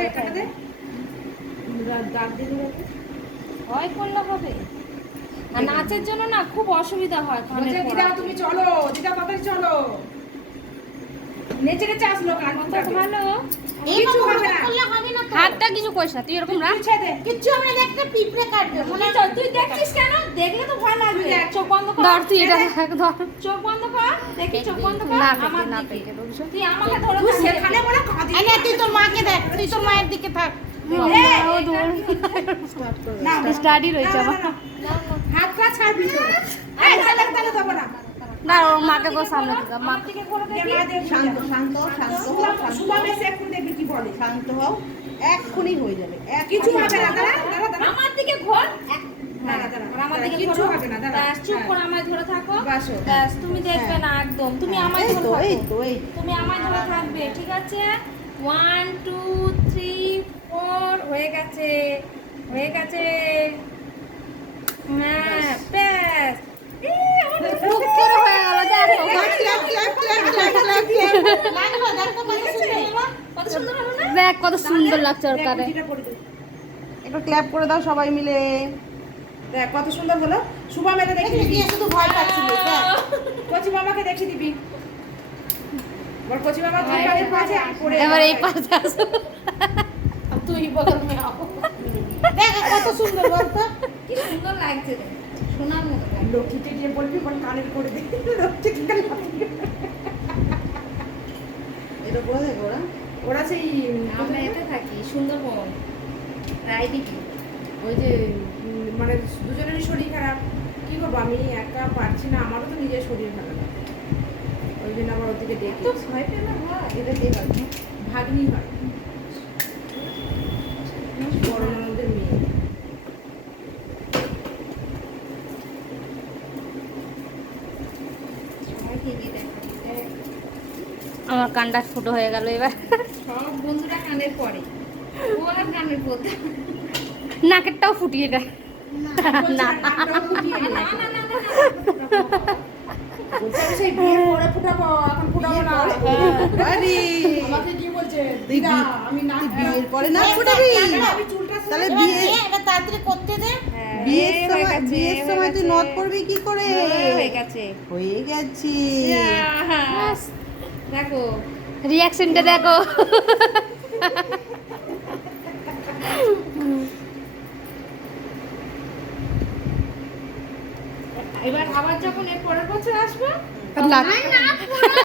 দে কাটা দে। দাগ দিয়ে হয় করলে হবে। আর নাচের জন্য না খুব অসুবিধা হয় দিদা তুমি চলো দিদা তাড়াতাড়ি চলো। নেচে নেচে আসলো কান ভালো। কিছু হবে না। হাতটা কিছু করিস না তুই এরকম রাখ। কিচ্ছু হবে না একটা পিঁপড়ে কাটবে মনে তুই দেখছিস কেন? দেখলে তো ভয় লাগবে। চোখ বন্ধ কর। ধর তুই এটা ধর। চোখ বন্ধ কর। দেখি চোখ বন্ধ কর। আমার না পেটে তুই আমাকে ধরে সেখানে বলে কাঁদিস তুই তোর মাকে দেখ তুই তোর মায়ের দিকে থাক। স্টাডি রয়েছে আমার। না, হাত পা ছাড়বি ওর মাকে গো সামনে থেকে মা আমার দিকে ঘোরো দে, দেখি। মা দে, শান্ত শান্ত শান্ত শান্ত। শুভম এসে এখন দেখবি কি বলে। শান্ত হও। এক্ষুনি হয়ে যাবে। কিছু হবে না দাঁড়া আমার দিকে ঘোর। আর হ্যাঁ। তুমি দেখবে হ্যাঁ। না একদম। তুমি আমায় ধরে থাকো। তো তুমি আমায় ধরে থাকবে ঠিক আছে? ওয়ান টু থ্রি ফোর হয়ে গেছে হয়ে গেছে হ্যাঁ ব্যাস হয়ে দেখো কত সুন্দর লাগছে ওর। একটু ক্ল্যাপ করে দাও সবাই মিলে দেখ কত সুন্দর হলো শুভম এটা দেখি দিবি শুধু ভয় পাচ্ছিল দেখ মামাকে দেখি দিবি বল কচি মামা তুই কাছে পাশে আমি পড়ে এবার এই পাশে আসো। তুই বগল মে আও। দেখ কত সুন্দর বলতো কি সুন্দর লাগছে রে। সোনার মতো লাগছে। লক্ষ্মীতে গিয়ে বলবি বল কানের করে দে। লক্ষ্মী কানে এটা করে দেখো ওরা। ওরা সেই আমরা এতে থাকি সুন্দরবন। রায়দিকে ওই যে মানে দুজনেরই শরীর খারাপ। কি করব আমি? একা পারছি না। আমারও তো নিজের শরীর ওই জন্য আবার ওদিকে দেখি তো ভয় পেলে হয় এটা দেখ ভাগ্নি হয় বড় মেয়ে। আমার কানটা ছোট হয়ে গেল এবার সব বন্ধুরা কানের পরে ও আর কানের পড়তে নাকেরটাও ফুটিয়ে দেয় না না নে। না না না বলছে আমি সেই বিয়ের পরে? ফুটাবো এখন ফুটাবো না আরে আমাকে কি বলছে দিদা আমি না বিয়ের পরে না ফুটাবি? দেখ, আমি চুলটা তাহলে এবার বিয়ে এটা তাড়াতাড়ি করতে দে। বিয়ের সময় বিয়ের সময় তুই গেছে। পড়বি কি করে? হয়ে গেছে। হয়ে গেছে। দেখো। রিয়াকশনটা দেখো। এবার আবার যখন এর পরের বছর আসবে 我们拿出了